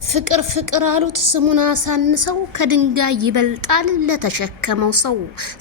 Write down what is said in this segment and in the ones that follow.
ፍቅር ፍቅር አሉት ስሙን አሳንሰው ከድንጋይ ይበልጣል ለተሸከመው ሰው።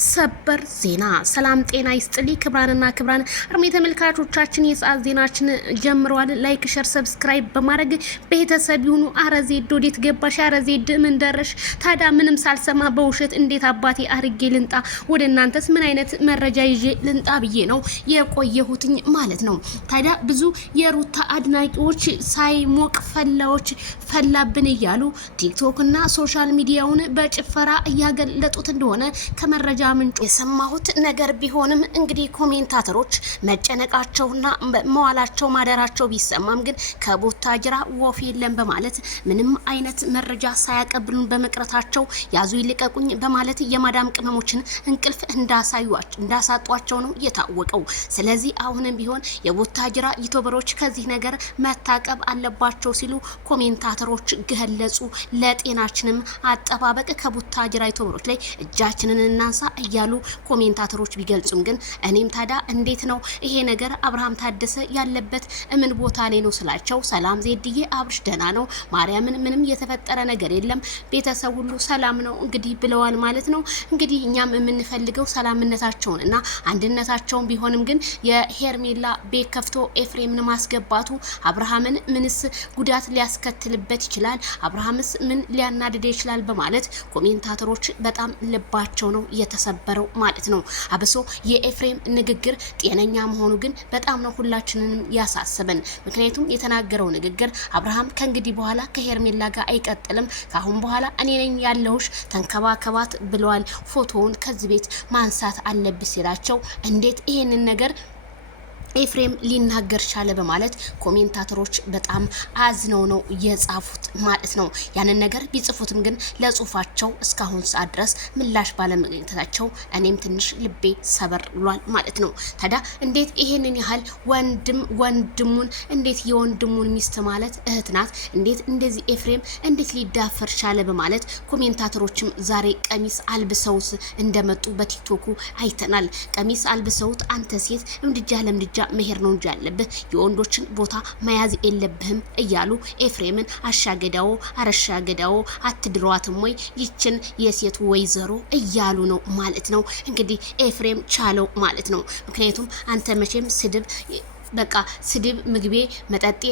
ሰበር ዜና። ሰላም ጤና ይስጥልኝ ክብራንና ክብራን አርሜ ተመልካቾቻችን የሰዓት ዜናችን ጀምረዋል። ላይክ ሸር ሰብስክራይብ በማድረግ ቤተሰብ ይሁኑ። አረዜድ ወዴት ገባሽ? አረዜድ ምን ደረሽ? ታዲያ ምንም ሳልሰማ በውሸት እንዴት አባቴ አርጌ ልንጣ? ወደ እናንተስ ምን አይነት መረጃ ይዤ ልንጣ ብዬ ነው የቆየሁትኝ ማለት ነው። ታዲያ ብዙ የሩታ አድናቂዎች ሳይሞቅ ፈላዎች ፈላብን እያሉ ቲክቶክ እና ሶሻል ሚዲያውን በጭፈራ እያገለጡት እንደሆነ ከመረጃ ምንጩ የሰማሁት ነገር ቢሆንም እንግዲህ ኮሜንታተሮች መጨነቃቸውና መዋላቸው ማደራቸው ቢሰማም ግን ከቡታጅራ ወፍ የለም በማለት ምንም አይነት መረጃ ሳያቀብሉን በመቅረታቸው ያዙ ይልቀቁኝ በማለት የማዳም ቅመሞችን እንቅልፍ እንዳሳጧቸው ነው የታወቀው። ስለዚህ አሁንም ቢሆን የቡታጅራ ዩቲዩበሮች ከዚህ ነገር መታቀብ አለባቸው ሲሉ ኮሜንታተሮች ገለጹ። ለጤናችንም አጠባበቅ ከቡታጅራ ዩቲዩበሮች ላይ እጃችንን እናንሳ እያሉ ኮሜንታተሮች ቢገልጹም ግን እኔም ታዲያ እንዴት ነው ይሄ ነገር አብርሃም ታደሰ ያለበት ምን ቦታ ላይ ነው ስላቸው ሰላም ዜድዬ አብርሽ ደህና ነው ማርያምን ምንም የተፈጠረ ነገር የለም ቤተሰብ ሁሉ ሰላም ነው እንግዲህ ብለዋል ማለት ነው። እንግዲህ እኛም የምንፈልገው ሰላምነታቸውን እና አንድነታቸውን ቢሆንም ግን የሄርሜላ ቤት ከፍቶ ኤፍሬምን ማስገባቱ አብርሃምን ምንስ ጉዳት ሊያስከትልበት ይችላል? አብርሃምስ ምን ሊያናድድ ይችላል? በማለት ኮሜንታተሮች በጣም ልባቸው ነው የተሰበረው ማለት ነው። አብሶ የኤፍሬም ንግግር ጤነኛ መሆኑ ግን በጣም ነው ሁላችንንም ያሳሰበን። ምክንያቱም የተናገረው ንግግር አብርሃም ከእንግዲህ በኋላ ከሄርሜላ ጋር አይቀጥልም፣ ካሁን በኋላ እኔ ነኝ ያለሁሽ ተንከባከባት ብለዋል። ፎቶውን ከዚህ ቤት ማንሳት አለብስ ሲላቸው እንዴት ይሄንን ነገር ኤፍሬም ሊናገር ቻለ በማለት ኮሜንታተሮች በጣም አዝነው ነው የጻፉት ማለት ነው። ያንን ነገር ቢጽፉትም ግን ለጽሁፋቸው እስካሁን ሰዓት ድረስ ምላሽ ባለመገኘታቸው እኔም ትንሽ ልቤ ሰበር ብሏል ማለት ነው። ታዲያ እንዴት ይሄንን ያህል ወንድሙን እንዴት የወንድሙን ሚስት ማለት እህት ናት እንዴት እንደዚህ ኤፍሬም እንዴት ሊዳፈር ቻለ በማለት ኮሜንታተሮችም ዛሬ ቀሚስ አልብሰውት እንደመጡ በቲክቶኩ አይተናል። ቀሚስ አልብሰውት አንተ ሴት እምድጃ ለምድጃ መሄር ነው እንጂ ያለብህ የወንዶችን ቦታ መያዝ የለብህም እያሉ ኤፍሬምን አሻገዳው አረሻገዳው አትድሯትም ወይ ይችን የሴት ወይዘሮ እያሉ ነው ማለት ነው። እንግዲህ ኤፍሬም ቻለው ማለት ነው። ምክንያቱም አንተ መቼም ስድብ በቃ ስድብ ምግቤ መጠጤ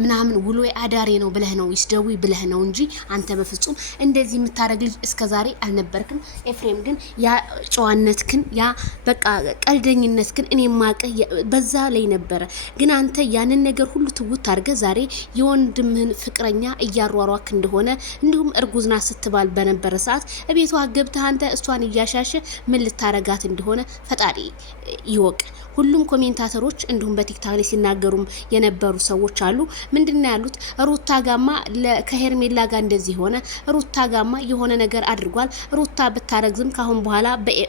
ምናምን ውሎ አዳሬ ነው ብለህ ነው ይስደዊ ብለህ ነው እንጂ አንተ በፍጹም እንደዚህ የምታረግ ልጅ እስከዛሬ አልነበርክም። ኤፍሬም ግን ያ ጨዋነትክን ያ በቃ ቀልደኝነትክን እኔ ማቀ በዛ ላይ ነበረ። ግን አንተ ያንን ነገር ሁሉ ትውት አድርገህ ዛሬ የወንድምህን ፍቅረኛ እያሯሯክ እንደሆነ እንዲሁም እርጉዝና ስትባል በነበረ ሰዓት እቤቷ ገብተህ አንተ እሷን እያሻሸ ምን ልታረጋት እንደሆነ ፈጣሪ ይወቅ። ሁሉም ኮሜንታተሮች እንዲሁም በቲክታክ ላይ ሲናገሩም የነበሩ ሰዎች አሉ። ምንድነው ያሉት? ሩታ ጋማ ከሄርሜላ ጋር እንደዚህ ሆነ፣ ሩታ ጋማ የሆነ ነገር አድርጓል። ሩታ ብታረግዝም ካሁን በኋላ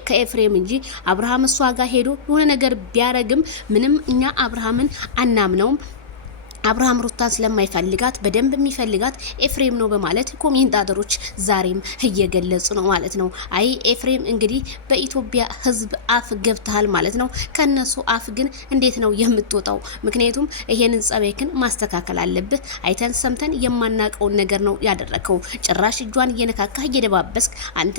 ከኤፍሬም እንጂ አብርሃም እሷ ጋር ሄዶ የሆነ ነገር ቢያረግም ምንም እኛ አብርሃምን አናምነውም። አብርሃም ሩታን ስለማይፈልጋት በደንብ የሚፈልጋት ኤፍሬም ነው በማለት ኮሜንታተሮች ዛሬም እየገለጹ ነው ማለት ነው። አይ ኤፍሬም እንግዲህ በኢትዮጵያ ሕዝብ አፍ ገብተሃል ማለት ነው። ከነሱ አፍ ግን እንዴት ነው የምትወጣው? ምክንያቱም ይሄንን ጸባይክን ማስተካከል አለብህ። አይተን ሰምተን የማናቀውን ነገር ነው ያደረከው። ጭራሽ እጇን እየነካካህ እየደባበስክ አንተ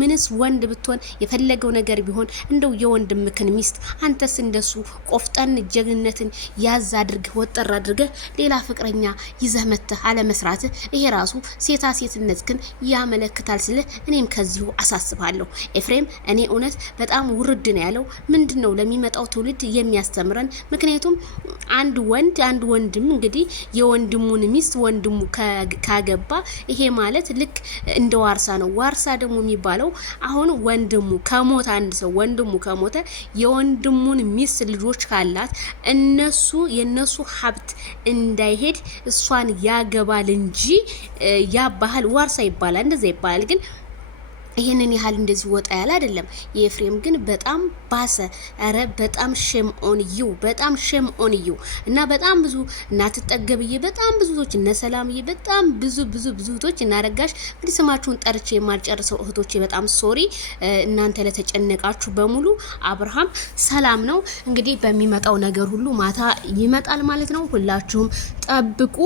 ምንስ ወንድ ብትሆን የፈለገው ነገር ቢሆን እንደው የወንድምክን ሚስት አንተስ እንደሱ ቆፍጠን ጀግንነትን ያዛ አድርገህ ወጠር አድርገህ ሌላ ፍቅረኛ ይዘህ መተህ አለመስራት ይሄ ራሱ ሴታ ሴትነትክን ያመለክታል ስለ እኔም ከዚሁ አሳስባለሁ። ኤፍሬም እኔ እውነት በጣም ውርድ ነው ያለው። ምንድነው ለሚመጣው ትውልድ የሚያስተምረን? ምክንያቱም አንድ ወንድም እንግዲህ የወንድሙን ሚስት ወንድሙ ካገባ ይሄ ማለት ልክ እንደ ዋርሳ ነው። ዋርሳ ደግሞ የሚባለው አሁን ወንድሙ ከሞተ አንድ ሰው ወንድሙ ከሞተ የወንድሙን ሚስት ልጆች ካላት እነሱ ሀብት እንዳይሄድ እሷን ያገባል እንጂ ያ ባህል ዋርሳ ይባላል እንደዛ ይባላል። ግን ይሄንን ያህል እንደዚህ ወጣ ያለ አይደለም። የኤፍሬም ግን በጣም ባሰ። ኧረ በጣም ሼም ኦን ዩ፣ በጣም ሼም ኦን ዩ። እና በጣም ብዙ እናትጠገብዬ፣ በጣም ብዙ እህቶች፣ እነ ሰላምዬ፣ በጣም ብዙ እህቶች እናረጋሽ እንግዲህ ስማችሁን ጠርቼ የማልጨርሰው እህቶቼ በጣም ሶሪ። እናንተ ለተጨነቃችሁ በሙሉ አብርሃም ሰላም ነው። እንግዲህ በሚመጣው ነገር ሁሉ ማታ ይመጣል ማለት ነው። ሁላችሁም ጠብቁ።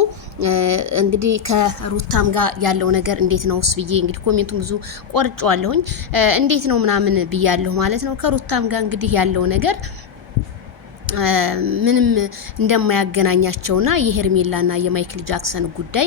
እንግዲህ ከሩታም ጋር ያለው ነገር እንዴት ነው ብዬ እንግዲህ ኮሜንቱን ብዙ ቆርጬዋለሁኝ። እንዴት ነው ምናምን ብያለሁ ማለት ነው። ከሩታም ጋር እንግዲህ ያለው ነገር ምንም እንደማያገናኛቸውና የሄርሜላና የማይክል ጃክሰን ጉዳይ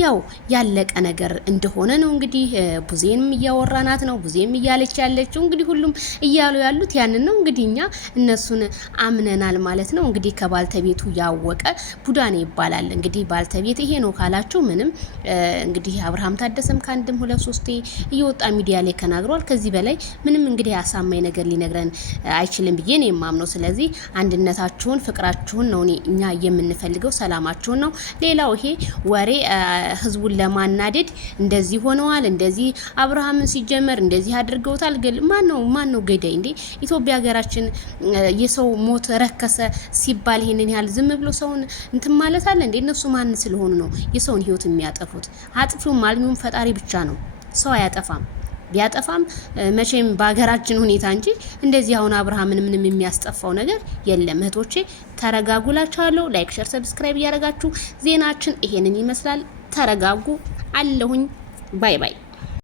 ያው ያለቀ ነገር እንደሆነ ነው። እንግዲህ ቡዜንም እያወራናት ነው፣ ቡዜም እያለች ያለችው እንግዲህ ሁሉም እያሉ ያሉት ያንን ነው። እንግዲህ እኛ እነሱን አምነናል ማለት ነው። እንግዲህ ከባልተቤቱ ያወቀ ቡዳኔ ይባላል። እንግዲህ ባልተቤት ይሄ ነው ካላችሁ ምንም እንግዲህ አብርሃም ታደሰም ከአንድም ሁለት ሶስቴ እየወጣ ሚዲያ ላይ ተናግሯል። ከዚህ በላይ ምንም እንግዲህ አሳማኝ ነገር ሊነግረን አይችልም ብዬ ነው የማምነው። ስለዚህ አንድነታችሁን ፍቅራችሁን ነው እኛ የምንፈልገው፣ ሰላማችሁን ነው። ሌላው ይሄ ወሬ ህዝቡን ለማናደድ እንደዚህ ሆነዋል፣ እንደዚህ አብርሃምን ሲጀመር እንደዚህ አድርገውታል። ማን ነው ገዳይ እንዴ? ኢትዮጵያ ሀገራችን የሰው ሞት ረከሰ ሲባል ይሄንን ያህል ዝም ብሎ ሰውን እንትን ማለት አለ እንዴ? እነሱ ማን ስለሆኑ ነው የሰውን ህይወት የሚያጠፉት? አጥፊውም አልሚውም ፈጣሪ ብቻ ነው። ሰው አያጠፋም። ቢያጠፋም መቼም በሀገራችን ሁኔታ እንጂ እንደዚህ አሁን አብርሃምን ምንም የሚያስጠፋው ነገር የለም። እህቶቼ ተረጋጉላችኋለሁ። ላይክ፣ ሼር፣ ሰብስክራይብ እያደረጋችሁ ዜናችን ይሄንን ይመስላል። ተረጋጉ አለሁኝ። ባይ ባይ።